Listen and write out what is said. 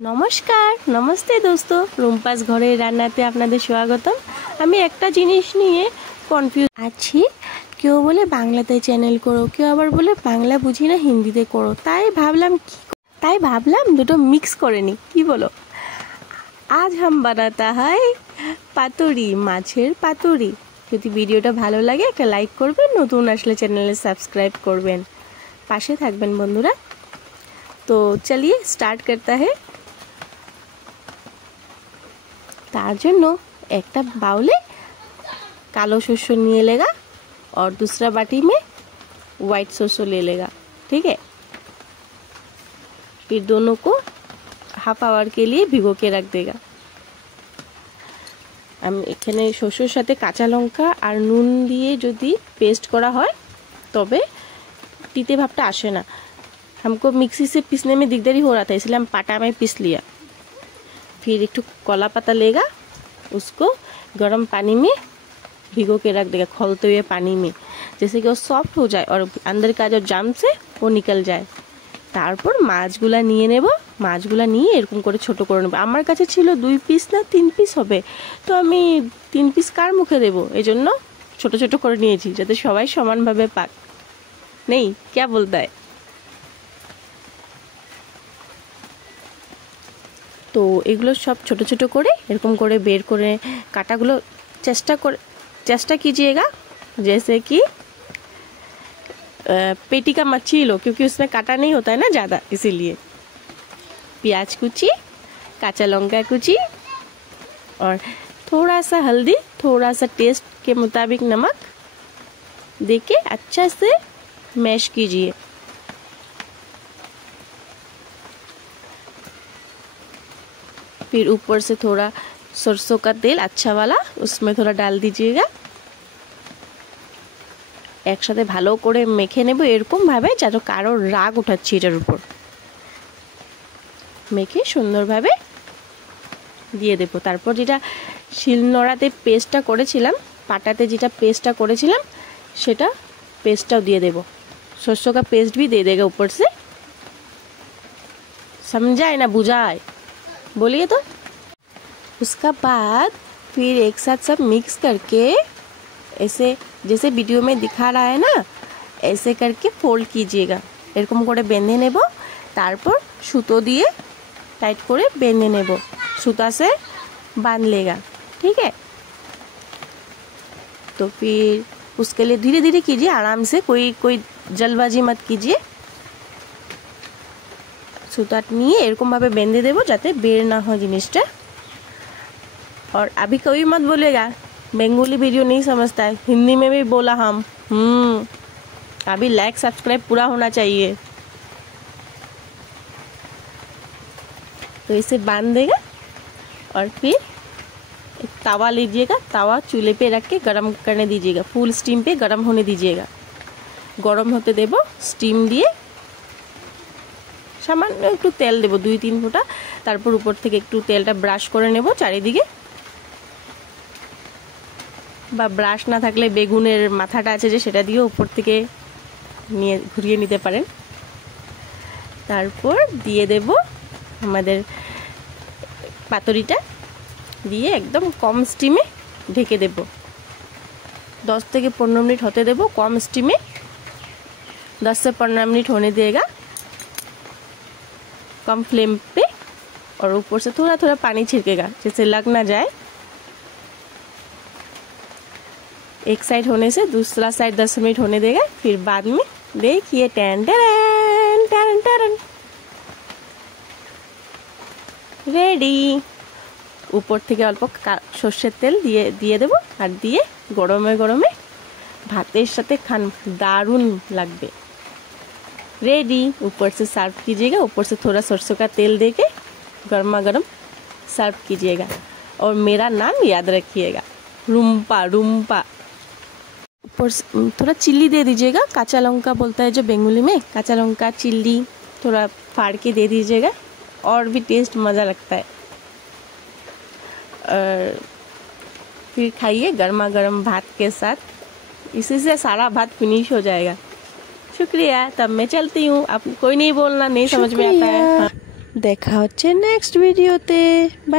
নমস্কার, নমস্তে দোস্ত, রুম্পাস ঘরের রান্নাতে আপনাদের স্বাগতম। আমি একটা জিনিস নিয়ে কনফিউজ আছি। কেউ বলে বাংলাতে চ্যানেল করো, কেউ আবার বলে বাংলা বুঝি না হিন্দিতে করো। তাই ভাবলাম দুটো মিক্স করে নি, কি বলো? আজ হাম বানাতা হয় পাতুরি, মাছের পাতুরি। যদি ভিডিওটা ভালো লাগে একটা লাইক করবেন, নতুন আসলে চ্যানেলে সাবস্ক্রাইব করবেন, পাশে থাকবেন বন্ধুরা। তো চলিए स्टार्ट करता है। तार जन्नो एकटा बाउले कालो सरसों लिए लेगा और दूसरा बाटी में वाइट सरसों ले लेगा, ठीक है। फिर दोनों को हाफ आवर के लिए भिगो के रख देगा। আমি এখানে সরষের সাথে কাঁচা লঙ্কা আর নুন দিয়ে যদি পেস্ট করা হয় তবে तीते भावटा आसे ना। हमको मिक्सी से पीसने में दिकदारी हो रहा था, इसलिए हम पाटा में पीस लिया। फिर एक कला पत्ता लेगा, उसको गर्म पानी में भिगो के रख देगा, खौलते हुए पानी में, जैसे कि वो सॉफ्ट हो जाए और अंदर का जो जाम्स है वो निकल जाए। তারপর মাছগুলা নিয়ে নেব, মাছগুলা নিয়ে এরকম করে ছোট করে নেব। আমার কাছে ছিল 2 পিস না 3 পিস হবে, তো আমি 3 পিস কার মুখে দেব, এজন্য ছোট ছোট করে নিয়েছি যাতে সবাই সমানভাবে পাক। নেই क्या बोलता है? তো এগুলো সব ছোট ছোট করে এরকম করে বের করে কাটাগুলো চেষ্টা कीजिएगा जैसे कि पेटी का मच्छी लो, क्योंकि उसमें काटा नहीं होता है ना ज़्यादा, इसीलिए। प्याज कुची, काचा लौंगा कुची और थोड़ा सा हल्दी, थोड़ा सा टेस्ट के मुताबिक नमक देके अच्छा से मैश कीजिए। फिर ऊपर से थोड़ा सरसों का तेल अच्छा वाला उसमें थोड़ा डाल दीजिएगा। একসাথে ভালো করে মেখে নেব এরকম ভাবে যাতে কারো রাগ উঠাচ্ছে এটার উপর। মেখে সুন্দরভাবে দিয়ে দেব। তারপর যেটা শিলনোড়াতে পেস্টটা করেছিলাম, পাটাতে যেটা পেস্টটা করেছিলাম সেটা पेस्टटाও দিয়ে দেব। सरसों का पेस्ट भी दे देगा ऊपर से। समझाए ना बुझाए? बोलिए तो। उसका बाद फिर एक साथ सब मिक्स करके ऐसे जैसे वीडियो में दिखा रहा है ना, ऐसे करके फोल्ड कीजिएगा। এরকম করে বেঁধে নেব, তারপর সুতো দিয়ে টাইট করে বেঁধে নেব। সুতা से बांध लेगा, ठीक है। तो फिर उसके लिए धीरे धीरे कीजिए, आराम से, कोई जल्दबाजी मत कीजिए। সুতা নিয়ে এরকম ভাবে বেঁধে দেব যাতে বের না হয় জিনিসটা। और अभी कोई मत बोलेगा बंगाली वीडियो नहीं समझता है, हिंदी में भी बोला हम। अभी लाइक सब्सक्राइब पूरा होना चाहिए। तो इसे बांध देगा और फिर एक तवा लीजिएगा, तवा चूल्हे पे रख के गरम करने दीजिएगा, फुल स्टीम पे गरम होने दीजिएगा। गरम होते देव, स्टीम दिए सामान्य একটু তেল দেব 2-3 ফোঁটা। তারপর উপর থেকে একটু তেলটা ব্রাশ করে নেব চারিদিকে, বা ব্রাশ না থাকলে বেগুনের মাথাটা আছে যে সেটা দিয়ে উপর থেকে নিয়ে ঘুরিয়ে নিতে পারেন। তারপর দিয়ে দেব আমাদের পাতুরিটা, দিয়ে একদম কম স্টিমে ঢেকে দেব। 10 থেকে 15 मिनट होते देव कम स्टीम में। 10 से 15 मिनट होने देगा कम फ्लेम पे, और ऊपर से थोड़ा थोड़ा पानी छिड़केगा जैसे लग ना जाए। एक साइड होने से दूसरा साइड 10 मिनट होने देगा। फिर बाद में देखिए tan tan tan tan ready. ऊपर থেকে অল্প সরষের তেল দিয়ে দেব, আর দিয়ে গরমে গরমে ভাতের সাথে খান, দারুণ লাগবে। रेडी। ऊपर से सर्व कीजिएगा, ऊपर से थोड़ा सरसों का तेल देके गर्मा गर्म सर्व कीजिएगा। और मेरा नाम याद रखिएगा, रुम्पा रुम्पा। ऊपर से थोड़ा चिल्ली दे दीजिएगा, काचा लौंगा बोलता है जो बंगाली में, काचा लौंगा चिल्ली थोड़ा फाड़ के दे दीजिएगा, और भी टेस्ट मज़ा लगता है। और फिर खाइए गर्मा गर्म भात के साथ, इसी से सारा भात फिनिश हो जाएगा। शुक्रिया। तब मैं चलती हूँ, आप कोई नहीं बोलना नहीं समझ में आता है। দেখা হচ্ছে নেক্সট ভিডিওতে। বাই।